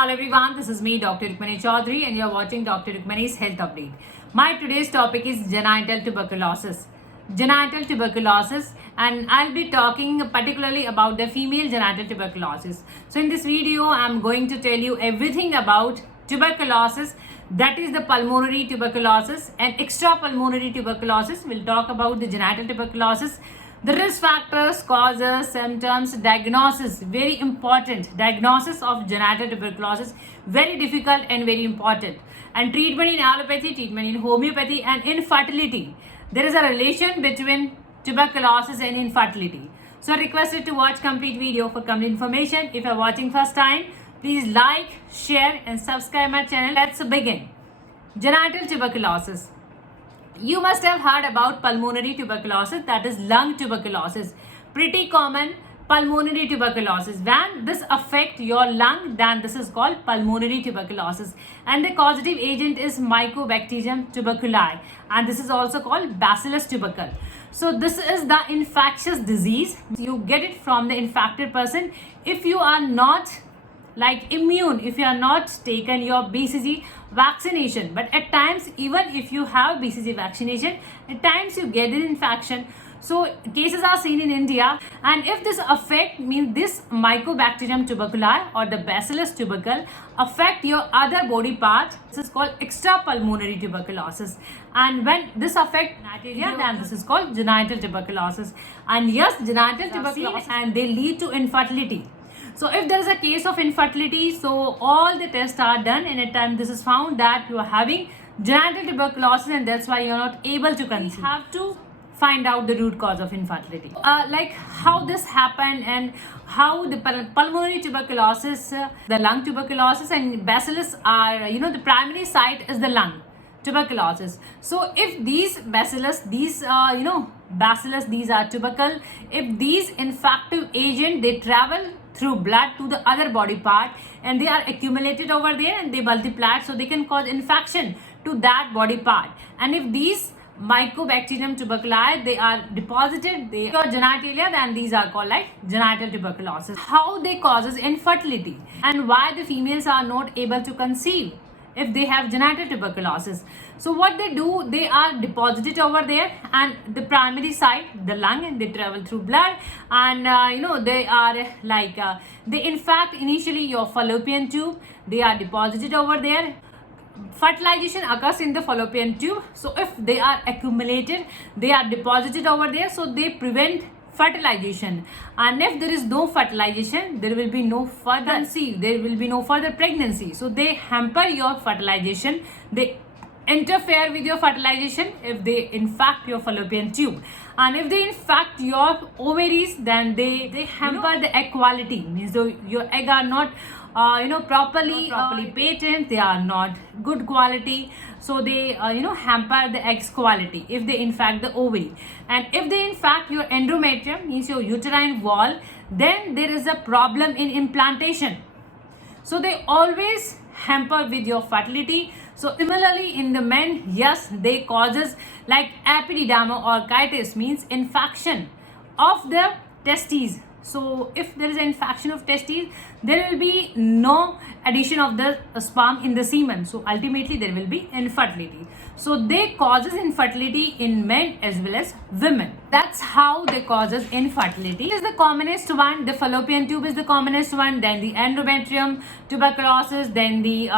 Hello everyone, this is me Dr. Rukmanichoudhary and you are watching Dr. Rukmani's Health Update. My today's topic is genital tuberculosis. Genital tuberculosis, and I'll be talking particularly about the female genital tuberculosis. So in this video, I'm going to tell you everything about tuberculosis, that is the pulmonary tuberculosis, and extrapulmonary tuberculosis. We'll talk about the genital tuberculosis. The risk factors, causes, symptoms, diagnosis, very important. Diagnosis of genital tuberculosis, very difficult and very important. And treatment in allopathy, treatment in homeopathy, and infertility. There is a relation between tuberculosis and infertility. So I request you to watch complete video for complete information. If you are watching first time, please like, share and subscribe my channel. Let's begin. Genital tuberculosis. You must have heard about pulmonary tuberculosis, that is lung tuberculosis. Pretty common pulmonary tuberculosis. When this affects your lung, then this is called pulmonary tuberculosis. And the causative agent is Mycobacterium tuberculi. And this is also called Bacillus tubercle. So this is the infectious disease. You get it from the infected person. If you are not immune, if you are not taken your BCG vaccination, but at times even if you have BCG vaccination, at times you get an infection. So cases are seen in India, and if this affect means this Mycobacterium tuberculi or the Bacillus tubercle affect your other body part, this is called extrapulmonary tuberculosis. And when this affect genitalia, then this is called genital tuberculosis. And yes, genital tuberculosis, and they lead to infertility. So if there is a case of infertility, so all the tests are done, and at time this is found that you are having genital tuberculosis, and that's why you are not able to conceive. You have to find out the root cause of infertility. Like how this happened and how the pulmonary tuberculosis, the lung tuberculosis and bacillus are, the primary site is the lung tuberculosis. So if these bacillus, bacillus, these are tubercle, if these infective agent, they travel through blood to the other body part and they are accumulated over there and they multiply, so they can cause infection to that body part. And if these Mycobacterium tuberculi, they are deposited, they are genitalia, then these are called like genital tuberculosis. How they causes infertility and why the females are not able to conceive if they have genital tuberculosis. So what they do, they are deposited over there, and the primary site, the lung, and they travel through blood, and they are they infect initially your fallopian tube. They are deposited over there. Fertilization occurs in the fallopian tube. So if they are accumulated, they are deposited over there, so they prevent fertilization. And if there is no fertilization, there will be no further conceive, there will be no further pregnancy. So they hamper your fertilization, they interfere with your fertilization if they infect your fallopian tube. And if they infect your ovaries, then they hamper the egg quality, means your egg are not properly patent, they are not good quality, so they hamper the egg's quality if they infect the ovary. And if they infect your endometrium, means your uterine wall, then there is a problem in implantation, so they always hamper with your fertility. So similarly in the men, yes, they causes like epididymoorchitis, means infection of the testes. So if there is an infection of testes, there will be no addition of the sperm in the semen, so ultimately there will be infertility. So they causes infertility in men as well as women. That's how they causes infertility. It is the commonest one. The fallopian tube is the commonest one, then the endometrium tuberculosis, then the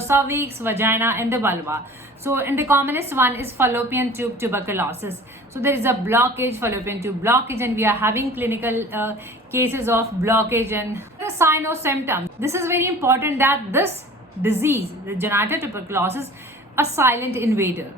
cervix, vagina and the vulva. So and the commonest one is fallopian tube tuberculosis. So there is a blockage, fallopian tube blockage, and we are having clinical cases of blockage. And the sign or symptoms, this is very important, that this disease, the genital tuberculosis, a silent invader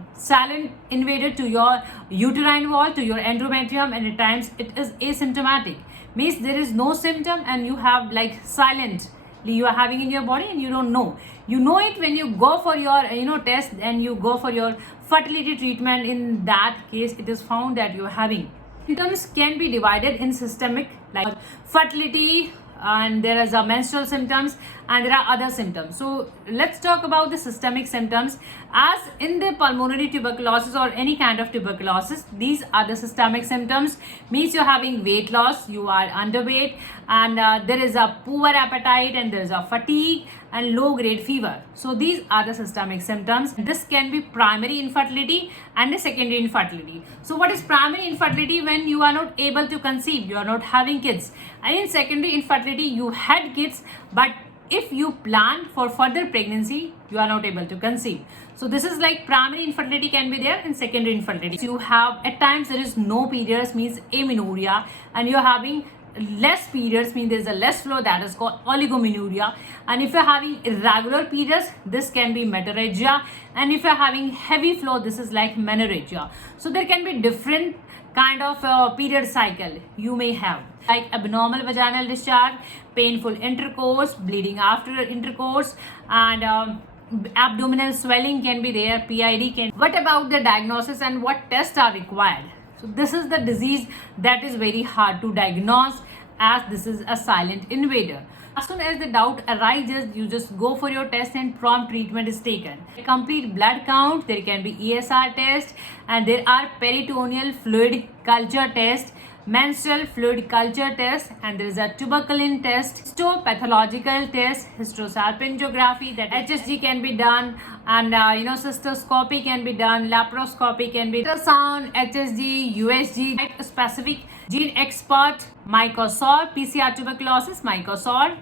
to your uterine wall, to your endometrium, and at times it is asymptomatic, means there is no symptom and you have like silent you are having in your body and you don't know. You know it when you go for your test and you go for your fertility treatment. In that case, it is found that you are having. Symptoms can be divided in systemic, like fertility, and there is a menstrual symptoms, and there are other symptoms. So let's talk about the systemic symptoms. As in the pulmonary tuberculosis or any kind of tuberculosis, these are the systemic symptoms. Means you're having weight loss, you are underweight, and there is a poor appetite, and there is a fatigue and low grade fever. So these are the systemic symptoms. This can be primary infertility and the secondary infertility. So what is primary infertility? When you are not able to conceive, you are not having kids. And in secondary infertility, you had kids, but if you plan for further pregnancy, you are not able to conceive. So this is like primary infertility can be there, and secondary infertility. So you have at times there is no periods, means amenorrhea, and you are having less periods, means there is a less flow, that is called oligomenorrhea. And if you're having irregular periods, this can be metorrhagia, and if you're having heavy flow, this is like menorrhagia. So there can be different kind of period cycle you may have, like abnormal vaginal discharge, painful intercourse, bleeding after intercourse, and abdominal swelling can be there, PID can. What about the diagnosis and what tests are required? So this is the disease that is very hard to diagnose, as this is a silent invader. As soon as the doubt arises, you just go for your test and prompt treatment is taken. A complete blood count, there can be ESR test, and there are peritoneal fluid culture test, menstrual fluid culture test, and there is a tuberculin test, histopathological test, hysterosalpingography, that HSG can be done, and cystoscopy can be done, laparoscopy can be done, ultrasound, HSG, USG, specific gene expert, mycosort, PCR tuberculosis, mycosort,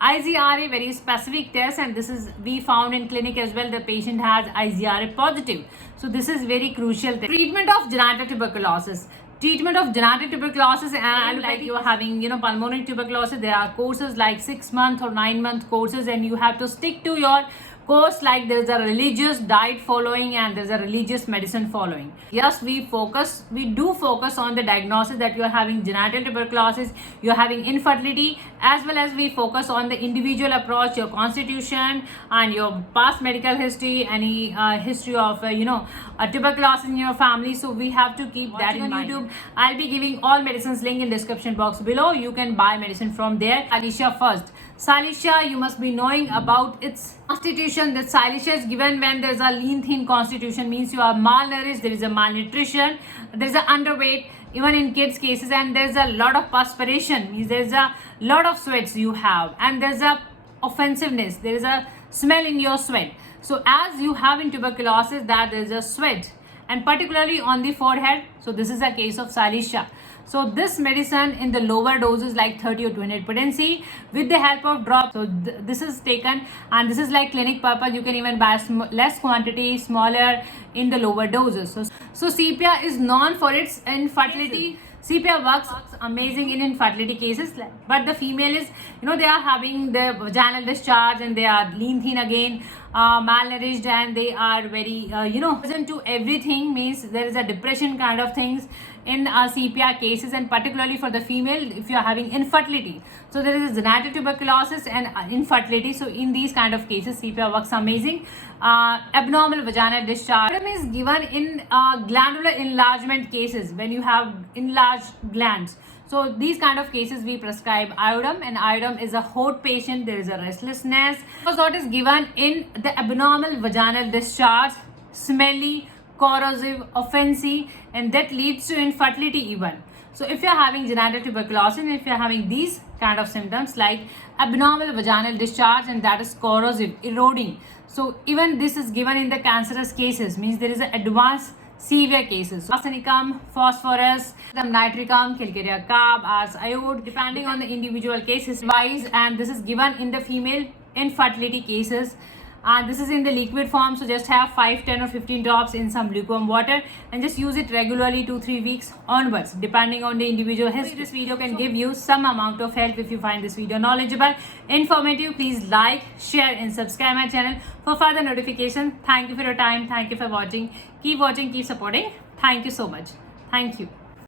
IGRA, very specific test, and this is we found in clinic as well. The patient has IGRA positive, so this is very crucial. Treatment of genital tuberculosis. Treatment of genital tuberculosis, and like you are having pulmonary tuberculosis, there are courses like 6-month or 9-month courses, and you have to stick to your course. Like there is a religious diet following, and there is a religious medicine following. Yes, we do focus on the diagnosis that you are having genital tuberculosis, you are having infertility, as well as we focus on the individual approach, your constitution and your past medical history, any history of tuberculosis in your family. So we have to keep that in mind. YouTube, I'll be giving all medicines link in description box below. You can buy medicine from there. Silicea first. Silicea, you must be knowing about its constitution. That silicea is given when there is a lean thin constitution, means you are malnourished, there is a malnutrition, there is a underweight, even in kids cases, and there is a lot of perspiration, means there is a lot of sweats you have, and there is a offensiveness, there is a smell in your sweat. So as you have in tuberculosis, that there is a sweat, and particularly on the forehead. So this is a case of silicea. So this medicine in the lower doses like 30 or 200 potency with the help of drops. So this is taken, and this is like clinic purpose. You can even buy less quantity, smaller in the lower doses. So sepia is known for its infertility. Sepia works amazing in infertility cases, but the female is, they are having the vaginal discharge, and they are lean thin again, malnourished, and they are very, present to everything, means there is a depression kind of things in sepia cases, and particularly for the female if you are having infertility. So there is genital tuberculosis and infertility. So in these kind of cases, sepia works amazing. Abnormal vaginal discharge is given in glandular enlargement cases, when you have enlarged glands. So these kind of cases we prescribe iodine, and iodine is a hot patient, there is a restlessness. What is given in the abnormal vaginal discharge, smelly, corrosive, offensive, and that leads to infertility even. So if you are having genital tuberculosis, and if you are having these kind of symptoms like abnormal vaginal discharge, and that is corrosive, eroding, so even this is given in the cancerous cases, means there is an advanced severe cases. So arsenicum, phosphorus, nitricum, calcareous carb, ars iode, depending on the individual cases wise, and this is given in the female infertility cases. And this is in the liquid form, so just have 5, 10 or 15 drops in some lukewarm water, and just use it regularly 2-3 weeks onwards, depending on the individual history. This video can give you some amount of help. If you find this video knowledgeable, informative, please like, share and subscribe my channel for further notification. Thank you for your time. Thank you for watching. Keep watching, keep supporting. Thank you so much. Thank you.